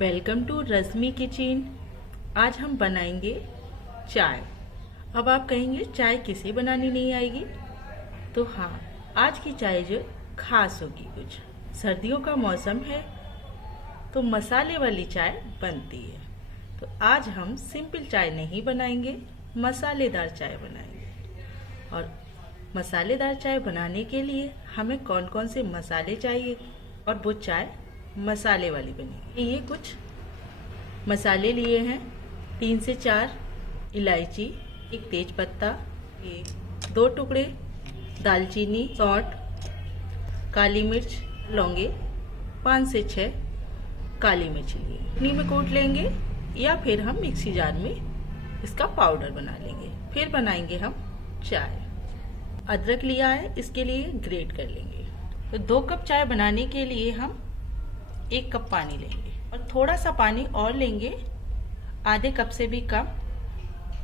Welcome to Rashmi kitchen. आज हम बनाएंगे चाय। अब आप कहेंगे चाय किसे बनानी नहीं आएगी, तो हाँ, आज की चाय जो खास होगी। कुछ सर्दियों का मौसम है तो मसाले वाली चाय बनती है। तो आज हम सिंपल चाय नहीं बनाएंगे, मसालेदार चाय बनाएंगे। और मसालेदार चाय बनाने के लिए हमें कौन कौन से मसाले चाहिए और वो चाय मसाले वाली बनेगी। ये कुछ मसाले लिए हैं, 3 से 4 इलायची, 1 तेज पत्ता, 2 टुकड़े दालचीनी, सौंठ, काली मिर्च, लौंगे, 5 से 6 काली मिर्च लिए। चटनी में कूट लेंगे या फिर हम मिक्सी जार में इसका पाउडर बना लेंगे। फिर बनाएंगे हम चाय। अदरक लिया है, इसके लिए ग्रेट कर लेंगे। तो 2 कप चाय बनाने के लिए हम 1 कप पानी लेंगे और थोड़ा सा पानी और लेंगे, आधे कप से भी कम।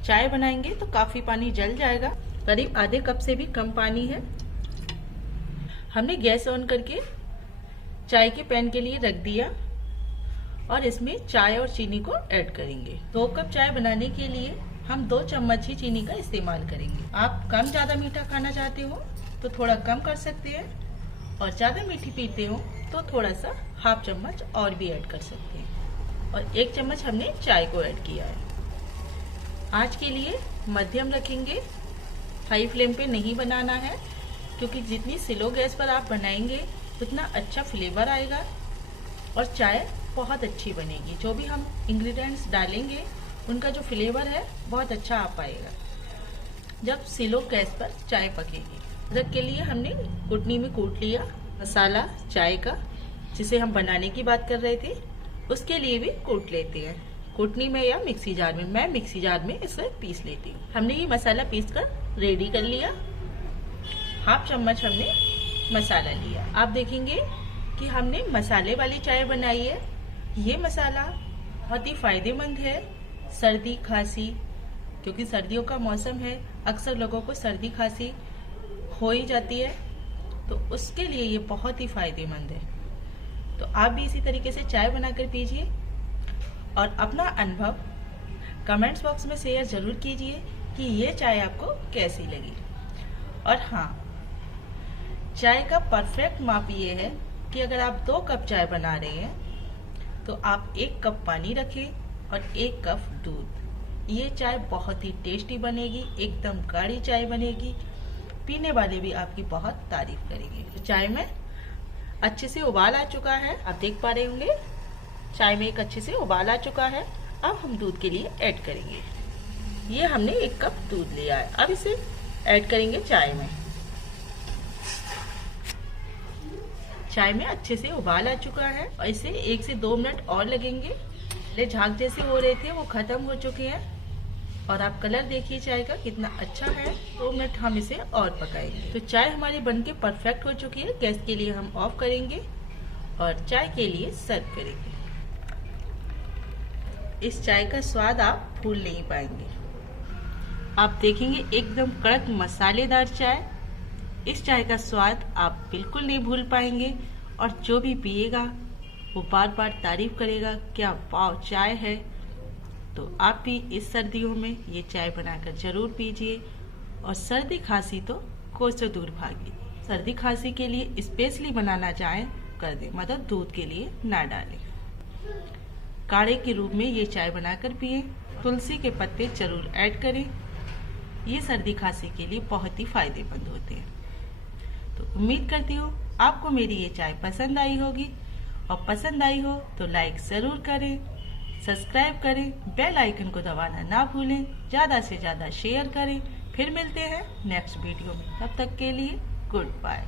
चाय बनाएंगे तो काफी पानी जल जाएगा, करीब आधे कप से भी कम पानी है। हमने गैस ऑन करके चाय के पैन के लिए रख दिया और इसमें चाय और चीनी को ऐड करेंगे। 2 कप चाय बनाने के लिए हम 2 चम्मच ही चीनी का इस्तेमाल करेंगे। आप कम ज्यादा मीठा खाना चाहते हो तो थोड़ा कम कर सकते हैं, और ज्यादा मीठी पीते हो तो थोड़ा सा ½ चम्मच और भी ऐड कर सकते हैं। और 1 चम्मच हमने चाय को ऐड किया है। आज के लिए मध्यम रखेंगे, हाई फ्लेम पे नहीं बनाना है, क्योंकि जितनी स्लो गैस पर आप बनाएंगे उतना अच्छा फ्लेवर आएगा और चाय बहुत अच्छी बनेगी। जो भी हम इंग्रेडिएंट्स डालेंगे उनका जो फ्लेवर है बहुत अच्छा आ पाएगा जब स्लो गैस पर चाय पकेगी। अदरक के लिए हमने कुटनी में कूट लिया मसाला चाय का, जिसे हम बनाने की बात कर रहे थे, उसके लिए भी कूट लेते हैं, कुटनी में या मिक्सी जार में। मैं मिक्सी जार में इसे पीस लेती हूँ। हमने ये मसाला पीस कर रेडी कर लिया। ½ चम्मच हमने मसाला लिया। आप देखेंगे कि हमने मसाले वाली चाय बनाई है। ये मसाला बहुत ही फायदेमंद है सर्दी खांसी, क्योंकि सर्दियों का मौसम है, अक्सर लोगों को सर्दी खांसी हो ही जाती है, तो उसके लिए ये बहुत ही फायदेमंद है। तो आप भी इसी तरीके से चाय बनाकर पीजिए और अपना अनुभव कमेंट्स बॉक्स में शेयर जरूर कीजिए कि ये चाय आपको कैसी लगी। और हाँ, चाय का परफेक्ट माप ये है कि अगर आप 2 कप चाय बना रहे हैं तो आप 1 कप पानी रखें और 1 कप दूध। ये चाय बहुत ही टेस्टी बनेगी, एकदम गाढ़ी चाय बनेगी, पीने वाले भी आपकी बहुत तारीफ करेंगे। तो चाय में अच्छे से उबाल आ चुका है, आप देख पा रहे होंगे चाय में एक अच्छे से उबाल आ चुका है। अब हम दूध के लिए ऐड करेंगे। ये हमने 1 कप दूध लिया है, अब इसे ऐड करेंगे चाय में। चाय में अच्छे से उबाल आ चुका है और इसे 1 से 2 मिनट और लगेंगे। पहले झाग जैसे हो रहे थे वो खत्म हो चुके हैं और आप कलर देखिए चाय का कितना अच्छा है। 2 मिनट हम इसे और पकाएंगे। तो चाय हमारी बनके परफेक्ट हो चुकी है। गैस के लिए हम ऑफ करेंगे और चाय के लिए सर्व करेंगे। इस चाय का स्वाद आप भूल नहीं पाएंगे। आप देखेंगे एकदम कड़क मसालेदार चाय। इस चाय का स्वाद आप बिल्कुल नहीं भूल पाएंगे और जो भी पिएगा वो बार बार तारीफ करेगा, क्या वाव चाय है। तो आप भी इस सर्दियों में ये चाय बनाकर जरूर पीजिए और सर्दी खांसी तो कोसों दूर भागी। सर्दी खांसी के लिए स्पेशली बनाना चाहें कर दें, मतलब दूध के लिए ना डालें। काढ़े के रूप में ये चाय बनाकर पिए। तुलसी के पत्ते जरूर ऐड करें, ये सर्दी खांसी के लिए बहुत ही फायदेमंद होते हैं। तो उम्मीद करती हूँ आपको मेरी ये चाय पसंद आई होगी, और पसंद आई हो तो लाइक जरूर करें, सब्सक्राइब करें, बेल आइकन को दबाना ना भूलें, ज्यादा से ज्यादा शेयर करें। फिर मिलते हैं नेक्स्ट वीडियो में, तब तक के लिए गुड बाय।